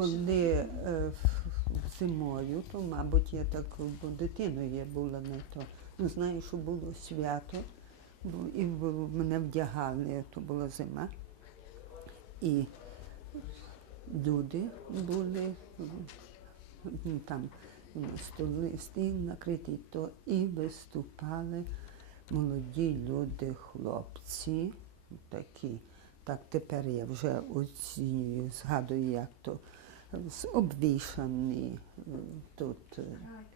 коли е, зимою, то, мабуть, я так бо дитиною я була не то. Ну, знаю, що було свято, і мене вдягали, то була зима. І люди були, там столи, стіл накритий, то і виступали молоді люди, хлопці, такі. Так тепер я вже оцінюю, згадую, як то обвішані е, тут. е,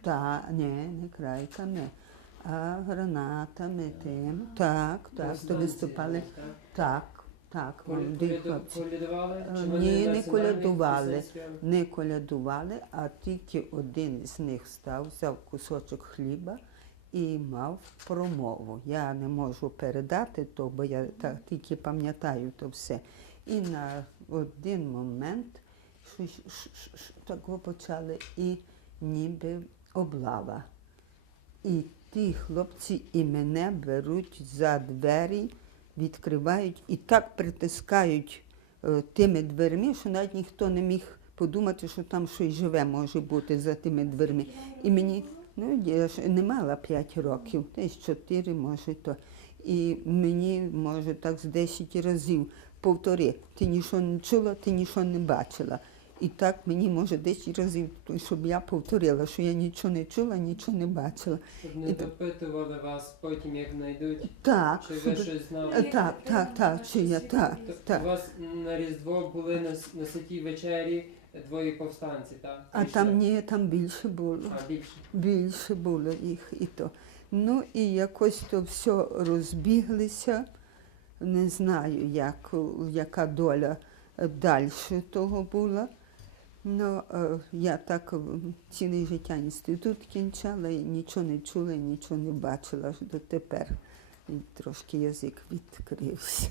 Та, ні, не крайка, не. А гранатами тим. Так, так, то виступали. Так, так, молоді хлопці. Е, ні, не колядували. Не колядували, а тільки один з них став, взяв кусочок хліба і мав промову. Я не можу передати то, бо я так тільки пам'ятаю то все. І на один момент що, що, що, що, так ви почали і ніби облава. І ті хлопці і мене беруть за двері, відкривають і так притискають тими дверми, що навіть ніхто не міг подумати, що там щось живе може бути за тими дверми. І мені, ну я ж не мала 5 років, десь 4, може то. І мені, може, так з 10 разів повтори, ти нічого не чула, ти нічого не бачила. І так мені, може, 10 разів, щоб я повторила, що я нічого не чула, нічого не бачила. Щоб не І допитували вас потім, як знайдуть, Так, чи ви щоб- щось знали. Е, так, так, так, чи я так, Тобто так. у вас на Різдво були на, на святій вечері двоє повстанці, так? А там ні, там більше було. А, більше. Більше було їх і то. Ну і якось то все розбіглися. Не знаю, як, яка доля далі того була. Ну, е, я так ціле життя інститут кінчала і нічого не чула, нічого не бачила аж дотепер. Трошки язик відкрився.